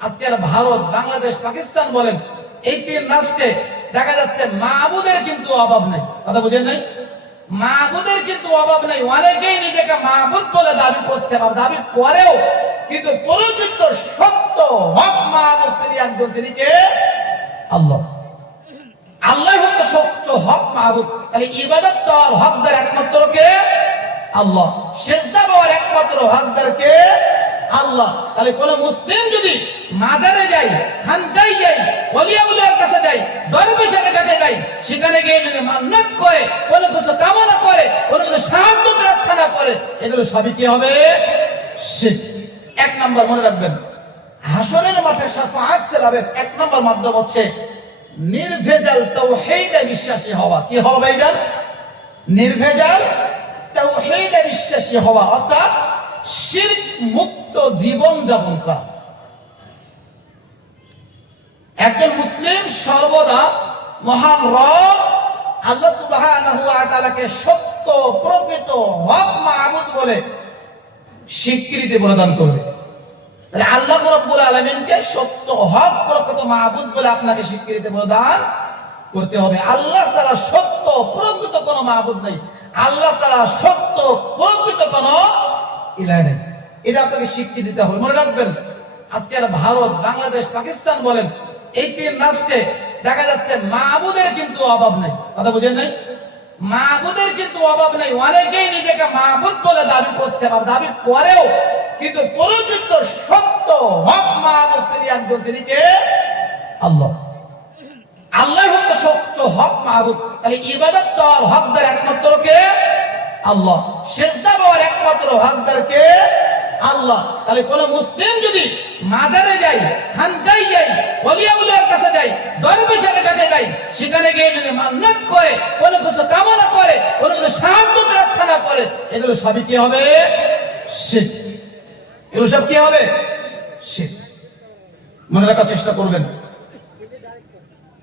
আজকের ভারত, বাংলাদেশ, পাকিস্তান বলেন, এই তিন রাষ্ট্রে দেখা যাচ্ছে মাহবুদের কিন্তু অভাব নেই। কথা বুঝেন নাই? মাহবুদের কিন্তু অভাব নেই। অনেকেই নিজেকে মাহবুদ বলে দাবি করছে বা দাবি করেও কিন্তু পরিচিত সত্য হক মাহবুদ তিনি একজন, তিনি কে? আল্লাহ। আল্লাহ হচ্ছে সত্য হক মাহবুদ তাহলে ইবাদত দেওয়ার হকদার একমাত্র কে? আল্লাহ। সেজদা পাওয়ার একমাত্র হকদার কে? আল্লাহ, তাহলে কোন মুসলিম যদি মাজারে যাই খানকাই যাই ওলিয়াউলিয়ার কাছে যাই দরবেশের কাছে যাই সেখানে গিয়ে যদি মান্নাত করে, কোনো কিছু কামনা করে, কোনো কিছু সাহায্য প্রার্থনা করে, এগুলো সবই কি হবে? শিরক। এক নম্বর মনে রাখবেন হাসনের মাঠে সাফাআত সেলাবের এক নম্বর মাধ্যম হচ্ছে নির্ভেজাল তাওহীদে বিশ্বাসী হওয়া। কি হওয়া ভাইজান নির্ভেজাল তাওহীদে বিশ্বাসী হওয়া। অর্থাৎ শিরক মুক্ত জীবন যাপন করা। একজন মুসলিম সর্বদা মহান রব, আল্লাহ সুবহানাহু সত্য, প্রকৃত হক মাহবুদ বলে স্বীকৃতি প্রদান করবে। তাহলে আল্লাহ রব্বুল আলমিনকে সত্য হক প্রকৃত মাহবুদ বলে আপনাকে স্বীকৃতি প্রদান করতে হবে। আল্লাহ ছাড়া সত্য, প্রকৃত কোনো মাহবুদ নেই। আল্লাহ ছাড়া সত্য, প্রকৃত কোনো ইলাহ এটা আপনাকে স্বীকৃতি দিতে হবে। মনে রাখবেন আজকের ভারত, বাংলাদেশ, পাকিস্তান বলেন, এই তিন রাষ্ট্রে দেখা যাচ্ছে মাহবুদের কিন্তু অভাব নেই। কথা বুঝেন নাই? মাহবুদের কিন্তু অভাব নেই। অনেকেই নিজেকে মাহবুদ বলে দাবি করছে বা দাবি করেও কিন্তু পরিচিত সত্য হক মাহবুদ তিনি একজন, তিনি কে? আল্লাহ। আল্লাহ হচ্ছে সত্য হক মাহবুদ। তাহলে ইবাদত দেওয়ার হকদার একমাত্র কে? আল্লাহ। সেজদা পাওয়ার একমাত্র হকদার কে? আল্লাহ। তাহলে কোন মুসলিম যদি মাজারে যাই খানকাই যাই ওলিয়াউলিয়ার কাছে যাই দরবেশের কাছে যাই সেখানে গিয়ে যদি মান্নাত করে, কোনো কিছু কামনা করে, কোনো কিছু সাহায্য প্রার্থনা করে, এগুলো সবই কি হবে? শিরক। এগুলো সব কি হবে? শিরক। মনে রাখার চেষ্টা করবেন।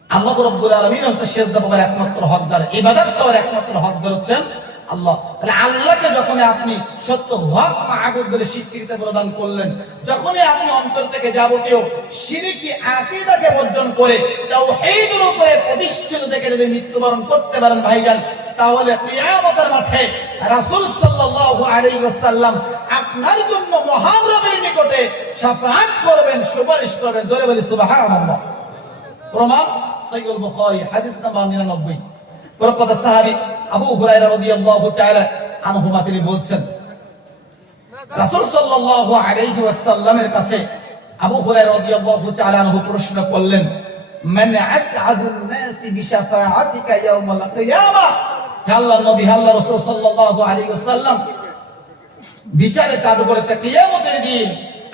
আল্লাহ রব্বুল আলমিন হচ্ছে সেজদা পাওয়ার একমাত্র হকদার। ইবাদত পাওয়ার একমাত্র হকদার হচ্ছেন আল্লাহ। তাহলে আল্লাহকে যখন আপনি সত্য হক মাহবুব বলে স্বীকৃতি প্রদান করলেন, যখনই আপনি অন্তর থেকে যাবতীয় সিরিকি আকীদাকে বর্জন করে তাও তাওহীদের উপরে প্রতিষ্ঠিত থেকে যদি মৃত্যুবরণ করতে পারেন ভাইজান, তাহলে কিয়ামতের মাঠে রাসূল সাল্লাল্লাহু আলাইহি ওয়াসাল্লাম আপনার জন্য মহান নিকটে শাফাআত করবেন, সুপারিশ করবেন। জোরে বলি, সুবহানাল্লাহ। প্রমাণ সহিহুল বুখারী, হাদিস নাম্বার 99 প্রকৃত সাহাবী আবু হুরায়রা রাদিয়াল্লাহু তাআলা আনহুমা তিনি বলছেন, রাসূল সাল্লাল্লাহু আলাইহি ওয়াসাল্লামের কাছে আবু হুরায়রা রাদিয়াল্লাহু তাআলা আনহু প্রশ্ন করলেন, মান আসআদুন বিশাফাআতিকা ইয়াউমাল হে আল্লাহর নবী, হে আল্লাহর রাসূল সাল্লাল্লাহু আলাইহি ওয়াসাল্লাম বিচারে কাজ করে কিয়ামতের দিন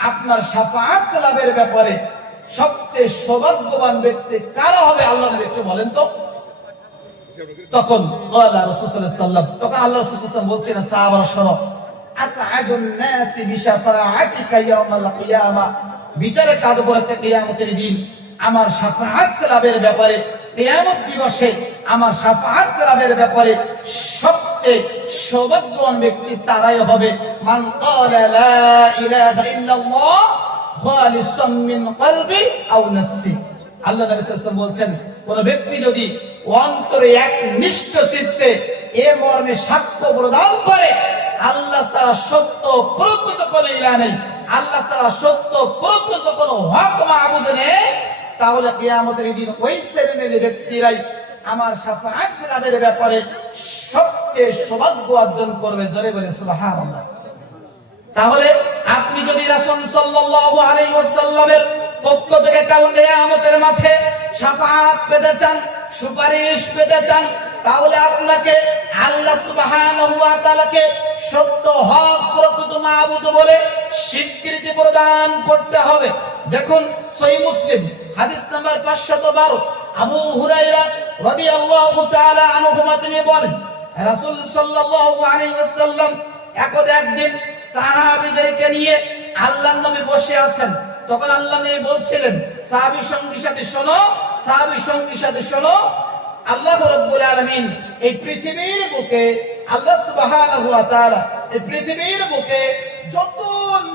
আপনার শাফাআত লাভের ব্যাপারে সবচেয়ে সৌভাগ্যবান ব্যক্তি কারা হবে আল্লাহ নবী একটু বলেন তো। তখন আল্লাহ বলছেন বিচারে দিন, আমার ব্যাপারে, কিয়ামত দিবসে আমার লাভের ব্যাপারে সবচেয়ে সৌভাগ্যবান ব্যক্তি তারাই হবে। আল্লাহ বলছেন, কোন ব্যক্তি যদি অন্তরে এক নিষ্ঠ চিত্তে এ মর্মে সাক্ষ্য প্রদান করে। আল্লাহ ছাড়া সত্য প্রকৃত কোনো ইলা নেই। আল্লাহ ছাড়া সত্য প্রকৃত কোনো হক মাহবুদ নেই। তাহলে কিয়ামতের দিন ওই শ্রেণির ব্যক্তিরাই আমার লাভের ব্যাপারে সবচেয়ে সৌভাগ্য অর্জন করবে। জোরে বলে সুবহানাল্লাহ। তাহলে আপনি যদি রাসূল সাল্লাল্লাহু আলাইহি ওয়াসাল্লামের পক্ষ থেকে কাল কিয়ামতের মাঠে শাফাআত পেতে চান সুপারিশ পেতে চান, তাহলে আপনাকে আল্লাহ সুবহানাহু ওয়া তাআলাকে সত্য হক প্রকৃত মাবুদ বলে স্বীকৃতি প্রদান করতে হবে। দেখুন সহিহ মুসলিম, হাদিস নাম্বার 512 আবু হুরায়রা রাদিয়াল্লাহু তাআলা আনহু তিনি বলেন, রাসূল সাল্লাল্লাহু আলাইহি ওয়াসাল্লাম একদা একদিন সাহাবীদেরকে নিয়ে আল্লাহর নবী বসে আছেন। তখন আল্লাহ নবী বলছিলেন, সাহাবী সঙ্গী সাথে শোনো সাহাবী সঙ্গী সাথে শোনো, আল্লাহ রাব্বুল আলামিন এই পৃথিবীর বুকে, আল্লাহ তাআলা এই পৃথিবীর বুকে যত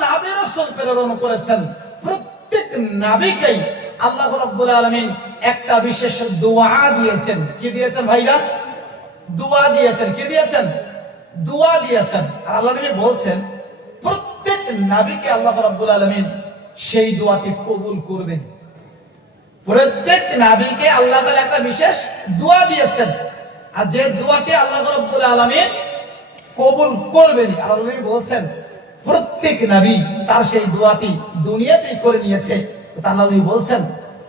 নবী রাসূল প্রেরণ করেছেন, প্রত্যেক নাবিকেই আল্লাহ রাব্বুল আলামিন একটা বিশেষ দোয়া দিয়েছেন। কি দিয়েছেন ভাইরা? দোয়া দিয়েছেন। কি দিয়েছেন? দোয়া দিয়েছেন। আর আল্লাহ নবী বলছেন, প্রত্যেক নাবিকে আল্লাহ রাব্বুল আলামিন সেই দোয়াটি কবুল করবেন। প্রত্যেক নাবিকে আল্লাহ তাআলা একটা বিশেষ দোয়া দিয়েছেন। আর যে দোয়াটি আল্লাহ রাব্বুল আলামিন কবুল করবেন, আল্লাহ বলছেন, প্রত্যেক নবী তার সেই দোয়াটি দুনিয়াতেই করে নিয়েছে। আল্লাহ বলছেন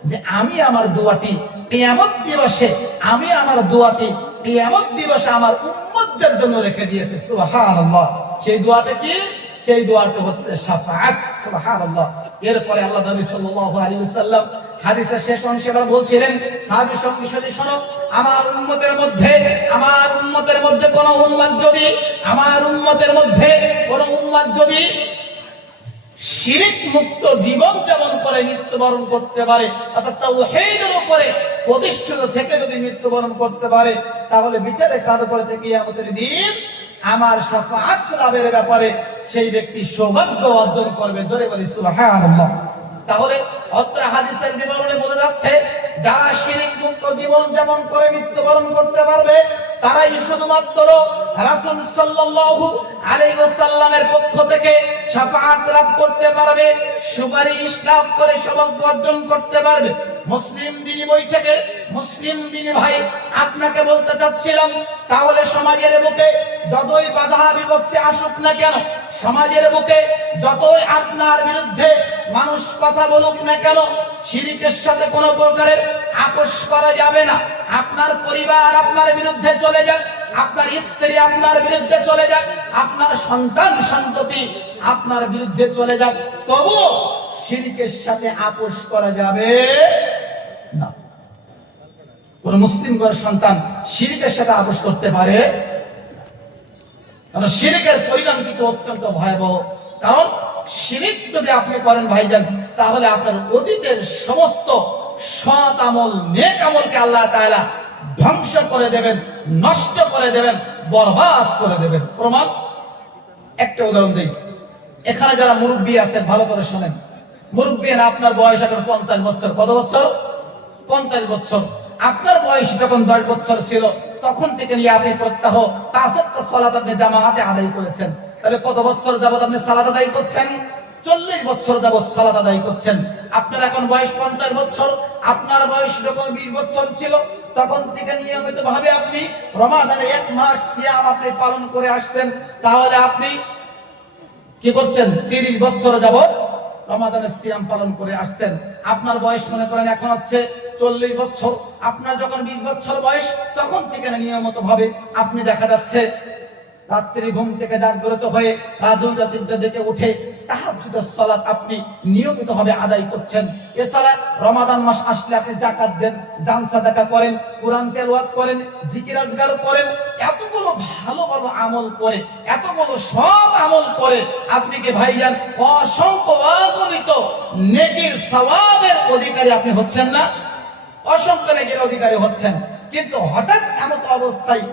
যে, আমি আমার দোয়াটি কিয়ামত দিবসে, আমি আমার দোয়াটি কিয়ামত দিবসে আমার উম্মতদের জন্য রেখে দিয়েছে। সুবহানাল্লাহ। সেই দোয়াটা কি? সেই দোয়াটা হচ্ছে শাফাআত। সুবহানাল্লাহ। এরপরে আল্লাহ নবী সাল্লাল্লাহু আলাইহি ওয়াসাল্লাম হাদিসের শেষ অংশে আবার বলছিলেন, সাহাবী সঙ্গী সাথে শোনো, আমার উম্মতের মধ্যে, আমার উম্মতের মধ্যে কোন উম্মত যদি, আমার উম্মতের মধ্যে কোন উম্মত যদি শিরিক মুক্ত জীবন যাপন করে মৃত্যুবরণ করতে পারে, অর্থাৎ তাওহীদের উপরে প্রতিষ্ঠিত থেকে যদি মৃত্যুবরণ করতে পারে, তাহলে বিচারে কার উপরে থেকে আমাদের দিন আমার সাফাত লাভের ব্যাপারে সেই ব্যক্তি সৌভাগ্য অর্জন করবে। জোরে বলি, সুবহানাল্লাহ। তাহলে অত্র হাদিসের বিবরণে বলে যাচ্ছে, যারা শিরিক মুক্ত জীবন যেমন করে মৃত্যুবরণ করতে পারবে তারাই শুধুমাত্র রাসূল সাল্লাল্লাহু আলাইহি ওয়াসাল্লামের পক্ষ থেকে শাফাআত লাভ করতে পারবে, সুপারিশ লাভ করে সৌভাগ্য অর্জন করতে পারবে। মুসলিম দিনী বৈঠকের মুসলিম দিনী ভাই, আপনাকে বলতে চাচ্ছিলাম, তাহলে সমাজের বুকে যতই বাধা বিপত্তি আসুক না কেন, সমাজের বুকে যতই আপনার বিরুদ্ধে মানুষ কথা বলুক না কেন, শিরিকের সাথে কোনো প্রকারের আপোষ করা যাবে না। আপনার পরিবার আপনার বিরুদ্ধে চলে যাক, আপনার স্ত্রী আপনার বিরুদ্ধে চলে যাক, আপনার সন্তান, সন্ততি আপনার বিরুদ্ধে চলে যাক, তবু শিরিকের সাথে আপোষ করা যাবে না। কোন মুসলিম ঘর সন্তান শিরিকের সাথে আপোষ করতে পারে কারণ শিরিকের পরিণাম কিন্তু অত্যন্ত ভয়াবহ। কারণ শিরিক যদি আপনি করেন ভাইজান, তাহলে আপনার অতীতের সমস্ত সৎ আমল, নেক আমলকে আল্লাহ তাআলা ধ্বংস করে দেবেন, নষ্ট করে দেবেন, বরবাদ করে দেবেন। প্রমাণ? একটা উদাহরণ দিই। এখানে যারা মুরব্বী আছেন, ভালো করে শোনেন। মুরব্বী আপনার বয়স এখন পঞ্চাশ বছর। কত বছর? পঞ্চাশ বছর। আপনার বয়স যখন দশ বছর ছিল, তখন থেকে নিয়ে আপনি প্রত্যাহ তাসত্তা সলাত আপনি জামাতে আদায় করেছেন। তাহলে কত বছর যাবত আপনি সালাত আদায় করছেন? চল্লিশ বছর যাবত সালাত আদায় করছেন। আপনার এখন বয়স পঞ্চাশ বছর, আপনার বয়স যখন বিশ বছর ছিল, তখন থেকে নিয়মিত ভাবে আপনি রমাদানের এক মাস সিয়াম আপনি পালন করে আসছেন। তাহলে আপনি কি করছেন? তিরিশ বছর যাবত রমাদানের সিয়াম পালন করে আসছেন। আপনার বয়স মনে করেন এখন হচ্ছে চল্লিশ বছর। আপনার যখন বিশ বছর বয়স, তখন থেকে নিয়মিত ভাবে আপনি দেখা যাচ্ছে, রাত্রি ঘুম থেকে জাগ্রত হয়ে রাত দুইটা তিনটা দিকে উঠে তাহাজ্জুদের সালাত আপনি নিয়মিত ভাবে আদায় করছেন। এছাড়া রমাদান মাস আসলে আপনি জাকাত দেন জান সাদাকা করেন, কোরআন তেলাওয়াত করেন, জিকির আজগার করেন, এতগুলো ভালো ভালো আমল করে, এতগুলো সব আমল করে আপনি কি ভাইজান অসংখ্য অগণিত নেকির সওয়াবের অধিকারী আপনি হচ্ছেন না? অসংখ্য নেকির অধিকারী হচ্ছেন। কিন্তু হঠাৎ এমন অবস্থায়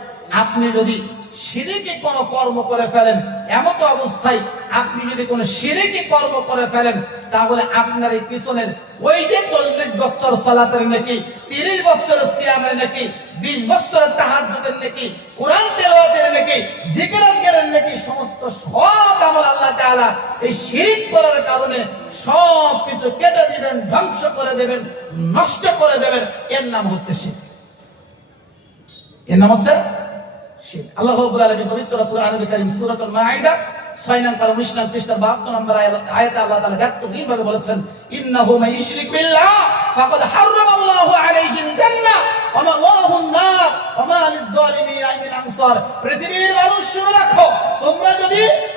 আপনি যদি সিরিকি কোনো কর্ম করে ফেলেন, এমত অবস্থায় আপনি যদি কোনো সিরিকি কর্ম করে ফেলেন, তাহলে আপনার এই পিছনের ওই যে চল্লিশ বছর সালাতের নাকি, তিরিশ বছরের সিয়ামের নাকি, বিশ বছরের তাহাজ্জুদের নাকি, কোরআন তেলাওয়াতের নাকি, জিকির নাকি, সমস্ত সব আমল আল্লাহ তাআলা এই শিরিক করার কারণে সব কিছু কেটে দিবেন, ধ্বংস করে দেবেন, নষ্ট করে দেবেন। এর নাম হচ্ছে শিরিক। এর নাম হচ্ছে শিরক আল্লাহ রাব্বুল আলামিন পবিত্র কোরআনুল কারীম সূরাতুল মাঈদা 6 নং পারা 19 নং পৃষ্ঠা 72 নম্বর আয়াতে আল্লাহ তাআলা গাত্তগীর ভাবে বলেছেন, ইন্নাহু মান ইশরিক বিল্লাহ, ফাকাদ হারামাল্লাহু আলাইহিল জান্নাহ, ওয়া মাওয়াহুন নার ওয়া মা লিয-যালিমিন মিন পৃথিবীর মানুষ শুনে রাখো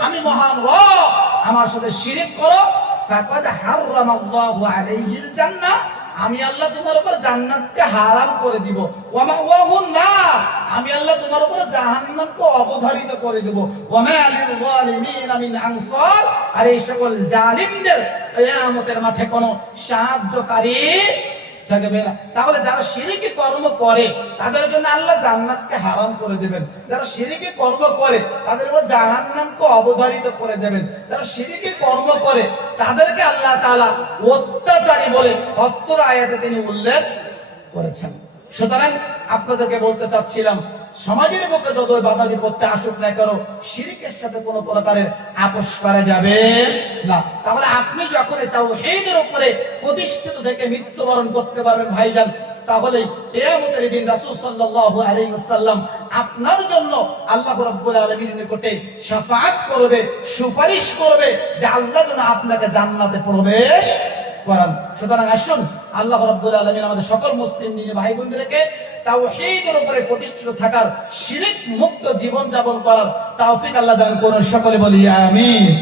আমি মহান রব, আমার সাথে শিরক করো, ফাকাদ হারামাল্লাহু আলাইহিল জান্নাহ আমি আল্লাহ তোমার উপর জান্নাতকে হারাম করে দিব। ওয়ামা ওয়াহুন না আমি আল্লাহ তোমার উপর জাহান্নামকে অবধারিত করে দেব। ওয়ামা আলিল যালিমিন মিন আনসার। আর এই সকল জালিমদের কিয়ামতের মাঠে কোনো সাহায্যকারী থাকবে না তাহলে যারা কর্ম করে, তাদের জন্য আল্লাহ জান্নাতকে হারাম করে দেবেন। যারা কর্ম করে, তাদের উপর জাহান্নামকে অবধারিত করে দেবেন। যারা শিরিকি কর্ম করে, তাদেরকে আল্লাহ তাআলা অত্যাচারী বলে সত্তর আয়াতে তিনি উল্লেখ করেছেন। সুতরাং আপনাদেরকে বলতে চাচ্ছিলাম সমাজের পক্ষে যত বাধা বিপত্তি আসুক না কেন, শিরিকের সাথে কোনো প্রকারের আপোষ করা যাবে না। তাহলে আপনি যখন তাও হেদের উপরে প্রতিষ্ঠিত থেকে মৃত্যুবরণ করতে পারবেন ভাইজান, তাহলে দিন আপনার জন্য আল্লাহ নিকটে করবে, সুপারিশ করবে যে আল্লাহ যেন আপনাকে জান্নাতে প্রবেশ করান। সুতরাং আসুন, আল্লাহ রাব্বুল আলামিন আমাদের সকল মুসলিম দিনী ভাই বোনদেরকে তাওহীদের উপরে প্রতিষ্ঠিত থাকার শিরিক মুক্ত জীবন যাপন করার তৌফিক আল্লাহ দান করুন। সকলে বলি আমিন।